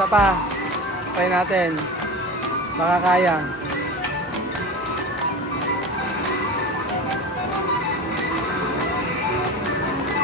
Isa pa. Try natin. Baka kaya.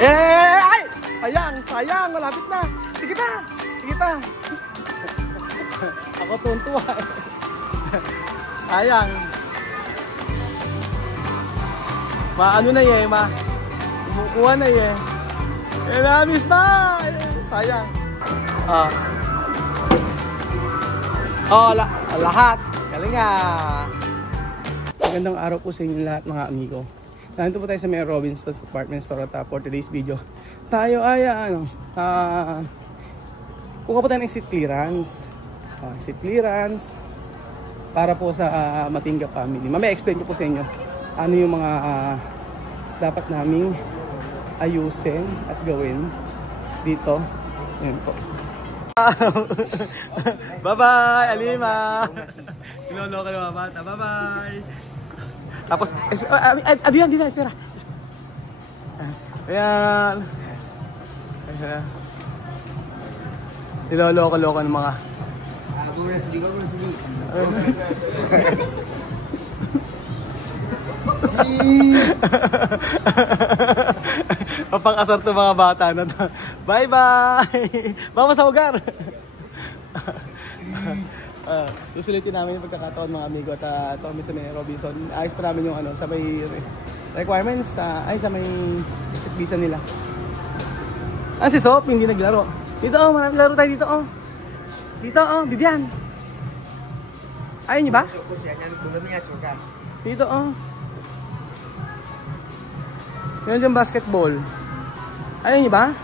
Ay! Sayang! Sayang! Malapit na! Sige pa! Sige pa! Ako tuntua eh. Sayang! Ano na eh, kumukuha na eh. Miss pa! Sayang! Lahat! Galing nga! Magandang araw po sa inyo lahat mga amigo. Nandito po tayo sa may Robinson's Department Store at for today's video. Tayo ay kuha po tayo ng exit clearance. Exit clearance para po sa Matinga family. Mamaya explain ko po sa inyo ano yung mga dapat naming ayusin at gawin dito. Ayan po. Bye-bye, Alima! Niloloko na mga bata. Bye-bye! Tapos, abiyan, espera. Ayan. Niloloko-loko ng mga... Go na sige. Mapang-asar to mga bata na to. Bye-bye! Vamos sa lugar! Susulitin namin yung pagkakataon mga amigo at ito kami sa may Robinson. Ayos pa namin yung sa may requirements sa may exit visa nila. Si Sop hindi naglaro. Dito maraming laro tayo dito Dito Bibian. Ayaw niyo ba? Dito Meron yung basketball. Ayaw niyo ba?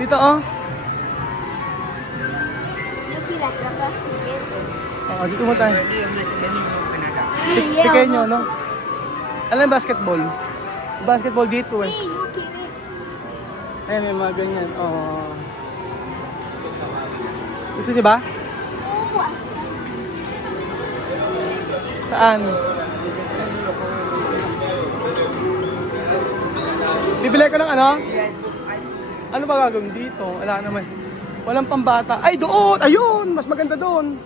Dito dito mo tayo. Tikay nyo, no? Alam basketball? Basketball dito eh. Ayan, may mga ganyan. Gusto niyo ba? Saan? Bibili ko ng ano? Ano ba gagawin dito? Wala naman. Walang pambata. Ay, doon! Ayun! Mas maganda doon.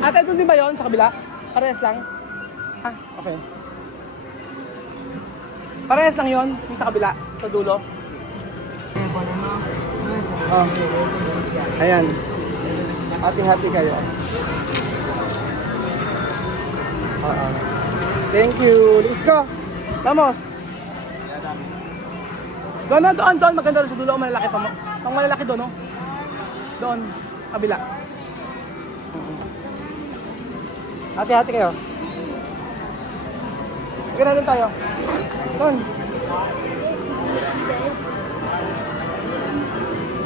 Ate, doon din ba yun? Sa kabila? Parehas lang? Okay. Parehas lang yun? Yung sa kabila? Sa dulo? Ayan. Hati-hati kayo. Thank you. Let's go. Vamos. Doon. Maganda rin sa dulo. Malalaki pa mo. Pang malalaki doon, Doon. Kabila. Hati-hati kayo. Gano'n din tayo. Doon.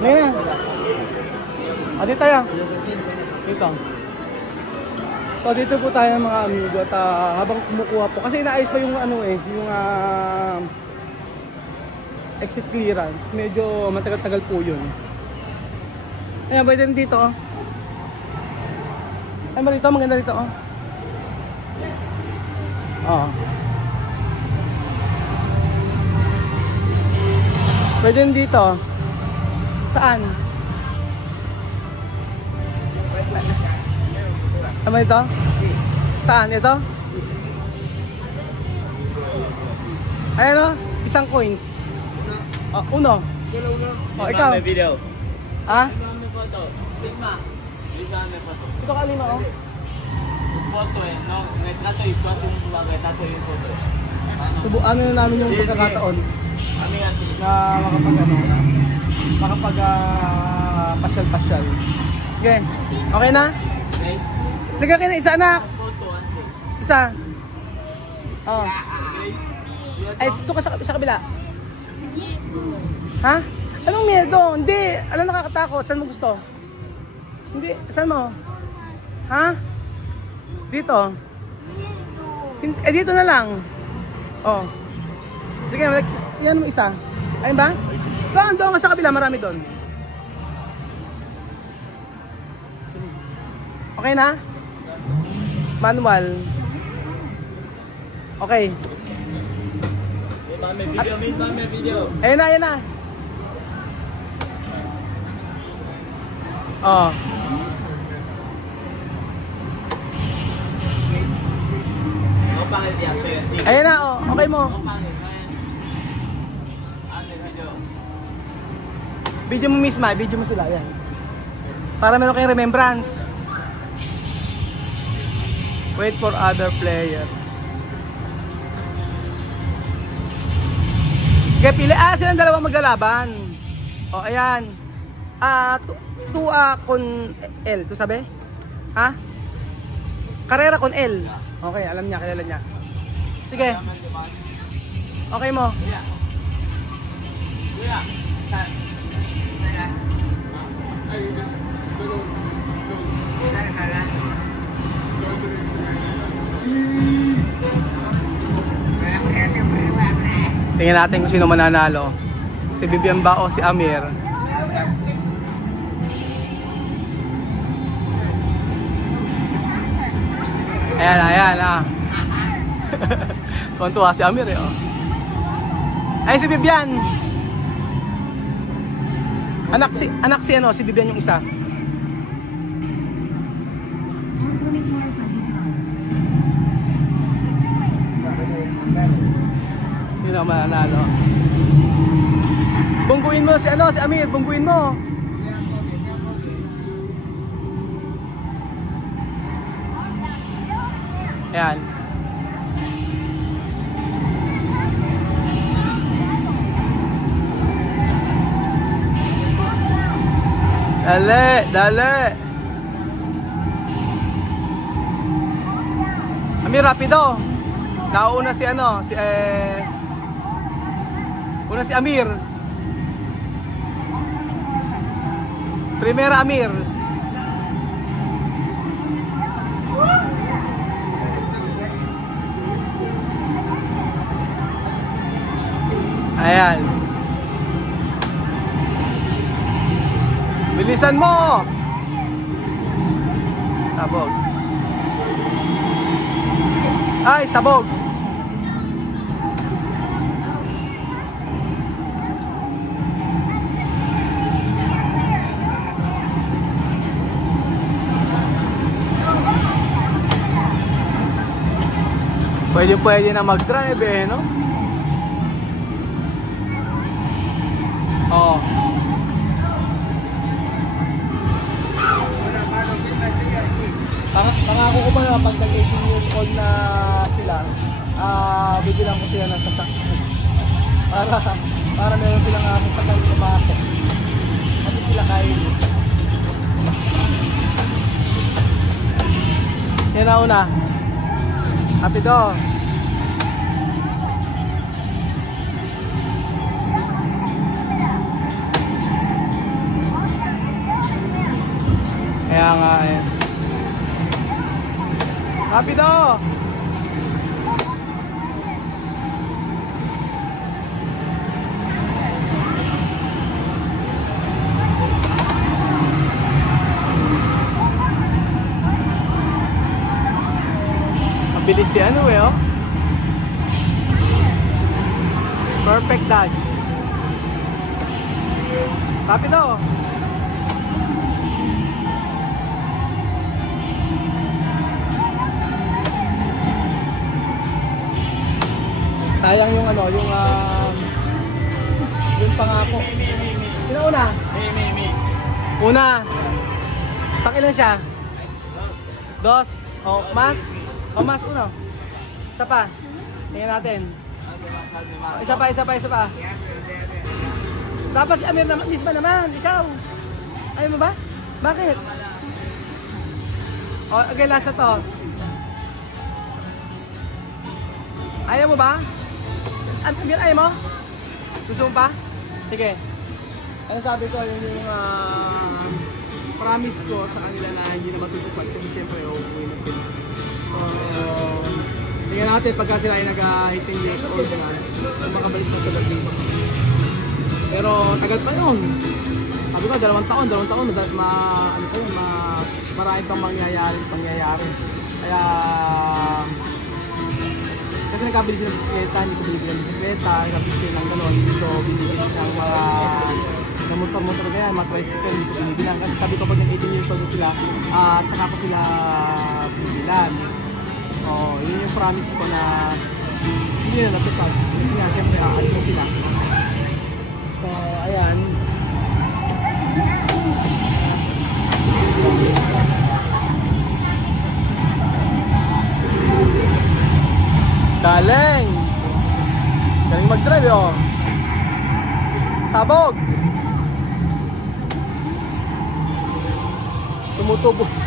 Ngayon na. Dito tayo. Dito. So dito po tayo mga amigo at habang kumukuha po. Kasi inaayos pa yung yung exit clearance. Medyo matagal-tagal po yun. Ayan, pwede din dito Ay, marito, maganda dito Pwede din dito Saan? Tama ito? Saan? Ito? Ayan isang coins. Uno. Ikaw. Video. Ito ka lima Foto no, ano na namin yung pagkakataon na makapag pasyal-pasyal. Okay. Okay na? Liga kayo na isa anak. Isa. Ay, ito ka sa kabila. Ha? Anong miedo? Hindi. Alam nakakatakot. Saan mo gusto? Hindi. Saan mo? Ha? Dito. Dito na lang. Sige, yan mo isa. Ayun ba? Doon ka sa kabila. Marami doon. Okay na? Manual. Okay. May video. Ayun na. Oh. Ayan na, oh. Okay mo. Video mo misma, video mo sila. Ayan. Para meron kayong remembrance. Wait for other player. Kaya pili, silang dalawa maglalaban. O, ayan. 2 con L, to sabi? Ha? Karera con L. Okay, alam niya, kilala niya. Sige. Okay mo. Tingnan natin kung sino mananalo. Si Vivian ba o si Amir? Ayan, ayan, Tuwan-tuwa si Amir eh, oh. Ay, si Vivian. Anak si ano, si Vivian yung isa. Yun ang mananalo. Bungguin mo si ano, si Amir, bungguin mo. Ayan. Dali, dali. Amir, rapido. Nauna si ano, una si Amir. Primera Amir. Ayan. Bilisan mo. Sabog. Ay, sabog. Pwede na mag-drive eh, no? Oh. Pangako ko ba na pag nag-18 years old na sila, bigyan ko sila ng sasakyan. Para meron silang sasakyan pumasok. Pati sila kain. Yan na una. Rapido. Kaya nga eh. Rapido! Mabilis si ano eh, oh. Perfect dodge. Rapido! Sayang yung ano, yung pangako. Sino una? Me. Una. Pakilan siya? 2. O, mas? O, mas uno. Isa pa. Tingnan natin. Isa pa. Dapat si Amir naman, misma naman. Ikaw. Ayaw mo ba? Bakit? O, okay, last na to. Ayaw mo ba? Amir, ayaw mo? Gusto mo pa? Sige. Ano sabi ko, yun yung promise ko sa kanila na hindi na matutupad kasi siyempre uuwi na sila. Tingnan natin pagka sila ay nag-18 years old na makabalik na sila dito. Pero tagal pa yun. Sabi ko, 2 taon, marami pang mangyayari. Kaya kasi nagkabili sila ng bisikleta, hindi ko binibigyan ng bisikleta, nagkabili sila ng gano'n, dito binibigyan ng mga gamot motor-motor kaya, mga tricycle, hindi ko binibilang. Kasi sabi ko pag nag-18 years old na sila, at saka ko sila bibilan. Oh, yun yung promise ko na hindi na natupad. Kasi nga, siyempre, aalis na sila. So, ayan. Galing! Galing mag-drive, oh. Sabog!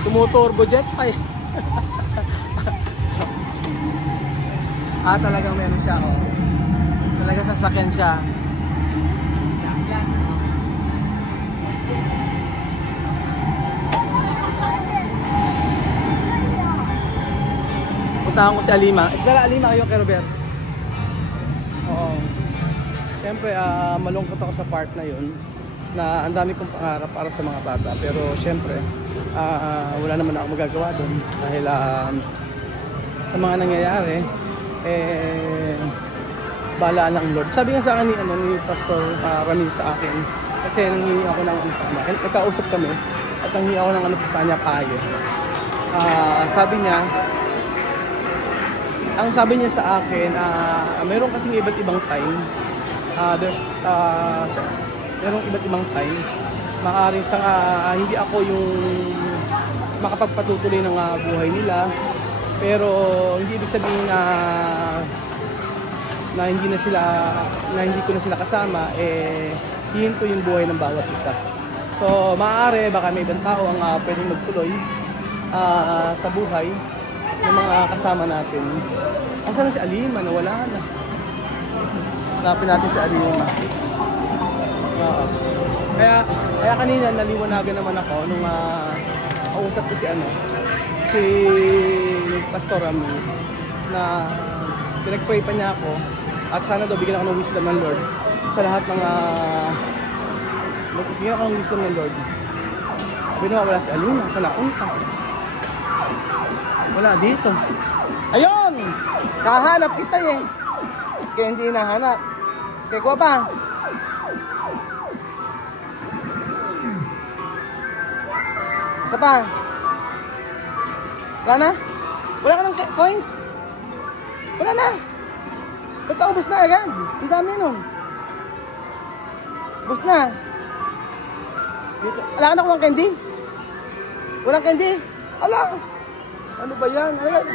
Tumuturbo jet pa eh. Talagang meron siya, oh. Talagang sasakyan siya. Puntahan ko si Alima. Espera, Alima kayo kay Robert. Oo. Siyempre, malungkot ako sa part na yun. Na ang dami kong pangarap para sa mga bata. Pero siyempre, wala naman ako magagawa doon. Dahil sa mga nangyayari, bala ng Lord. Sabi nga sa akin ni Pastor Ramil sa akin, kasi nanghingi ako ng nagkausap kami at nanghingi ako ng sa kanya payo. Sabi niya sa akin, mayroon kasing iba't ibang time. Mayroong iba't ibang time. Maaaring hindi ako yung makapagpatutuloy ng buhay nila. Pero hindi ibig sabihin na hindi ko na sila kasama, hihinto yung buhay ng bawat isa. So, maaari baka may ibang tao ang pwedeng magtuloy sa buhay ng mga kasama natin. Asan na si Alima? Nawala na. Hanapin natin si Alima. Kaya kanina naliwanagan naman ako nung kausap ko si Pastor Rami na pinag-pray pa niya ako at sana daw bigyan ako ng wisdom ng Lord sa lahat ng bigyan ako ng wisdom ng Lord. Sabi naman wala si Alina, saan napunta? Wala dito. Ayun! Kahanap kita eh. Kaya hindi nahanap. Kaya kuha pa. Isa pa. Wala na? Wala ka ng coins? Wala na. Ba't ubos na agad? Ang dami nun. Ubos na. Dito. Wala ka na kuha candy? Walang candy? Ala! Ano ba yan? Ano yan?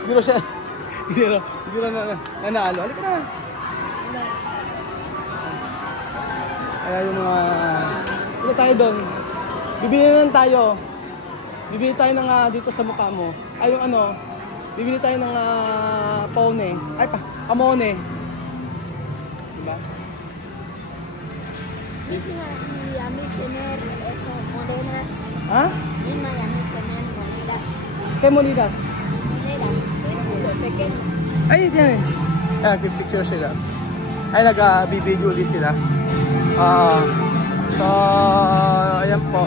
Hindi na siya. Hindi na nanalo. Halika na. Kaya yung mga... Hindi tayo doon. Bibili na tayo. Bibili tayo ng dito sa mukha mo. Ay yung bibili tayo ng pone. Ay pa, amone. Diba? Dice Miami tener eso, monedas. Ha? En Miami tener monedas. Kay Monidas? Monedas, círculo pequeño. Ay, yan eh. Ayan, picture sila. Ay, nag-video ulit sila. So, ayan po.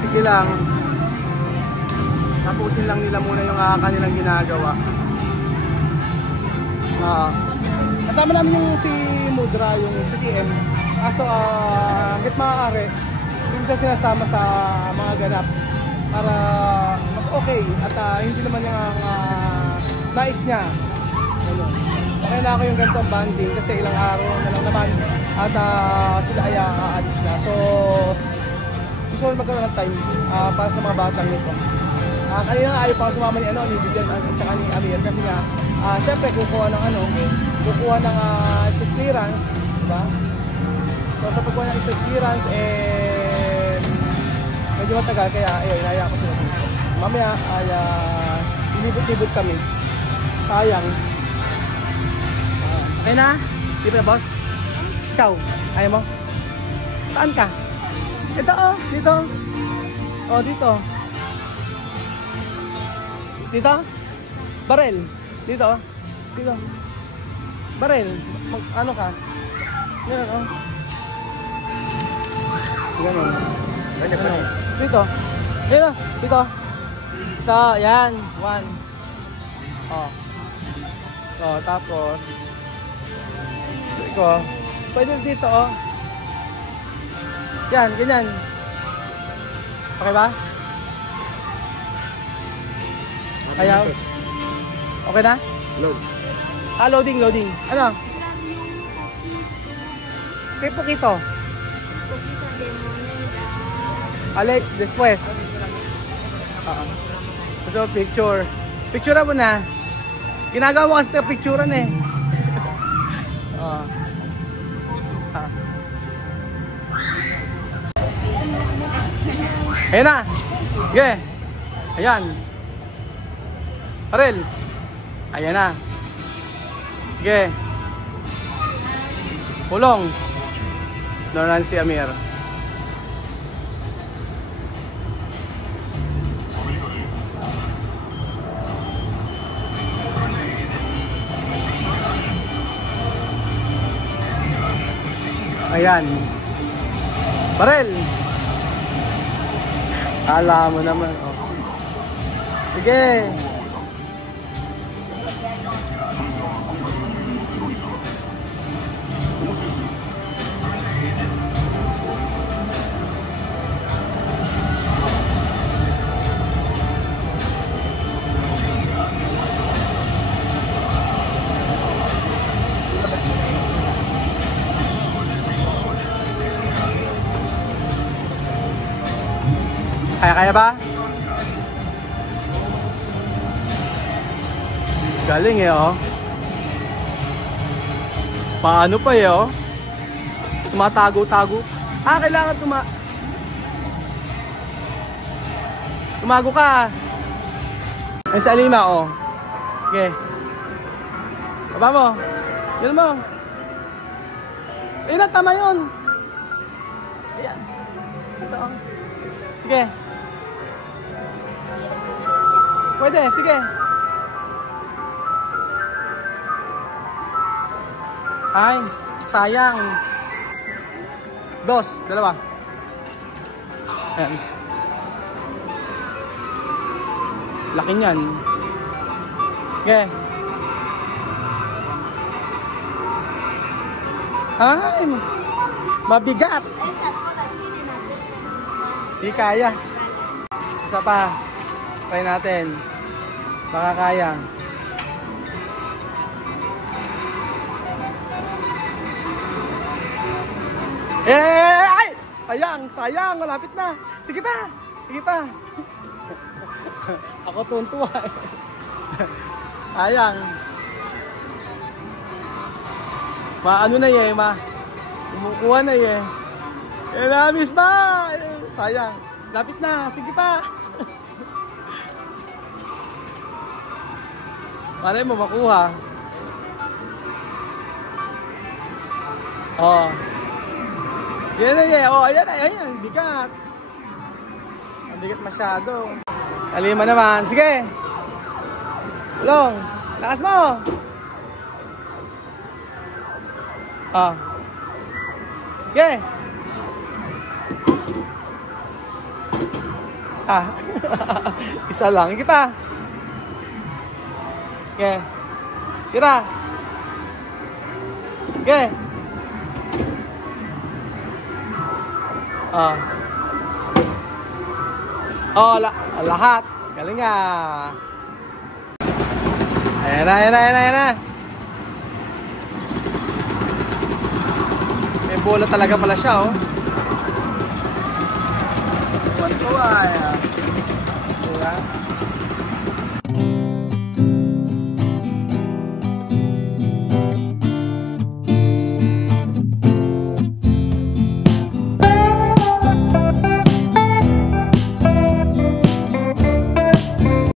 Sige lang. Tapusin lang nila muna yung kanilang ginagawa. Kasama namin yung si Mudra, yung si TM. Kaso, hanggat maaari, hindi siya sinasama sa mga ganap para mas okay at hindi naman yung nais niya. Kaya na ako yung ganitong banding kasi ilang araw na lang naman at sila ay aalis na. So, gusto ko magkaroon ng time para sa mga batang nito. Kanina nga ayaw pa sumama ni Vivian at saka ni Amir kasi nga syempre kukuha ng exit clearance, diba? So sa pagkuha ng exit clearance medyo matagal kaya inaya ko sila dito. Mamaya ay ilibot-libot kami. Sayang. Okay na? Di ba boss? Ikaw, ayaw mo? Saan ka? Ito dito. Dito. Dito? Barel. Dito. Barel. Ano ka? Yan Ganun. Dito. Dito. Ito, yan. 1. Tapos ko. Pwede dito, oh. Yan, ganyan. Okay ba? Ayaw? Okay na? Load. Loading. Ano? Kay Pokito. Poquito de moneda. Alek, después. Ito, picture. Picture mo na. Ginagawa mo kasi ito picturean eh. Ayan na. Sige. Ayan. Arel. Ayan na. Sige. Pulong. Doon si Amir. Ayan. Barel. Kala mo naman. Oh. Sige. Kaya ba? Galing eh, oh. Paano pa eh, oh. Tumatago-tago. Kailangan tumago ka. Ay, sa lima, oh. Okay. Baba mo. Yun mo. Ayun, tama yun. Ayan. Ito, oh. Sige. Pwede, sige. Ay, sayang. Dalawa. Ayan. Laki niyan. Okay. Ay, mabigat. Di kaya. Isa pa. Try natin. Baka kaya. Ay! Sayang. Malapit na. Sige pa. Ako tuntua. Sayang. Ano na eh, Kumukuha na eh. Miss ba? Sayang. Lapit na. Sige pa. Malay mo makuha. Oh. Yan na eh. Oh, ayan. Bigat. Bigat masyado. Salima naman. Sige. Long. Lakas mo. Oh. Sige. Isa. Isa lang. Sige pa. Okay. Tira. Okay. Lahat. Galing nga. Ayan na. May bola talaga pala siya, oh. Tuwan-tuwa, diba?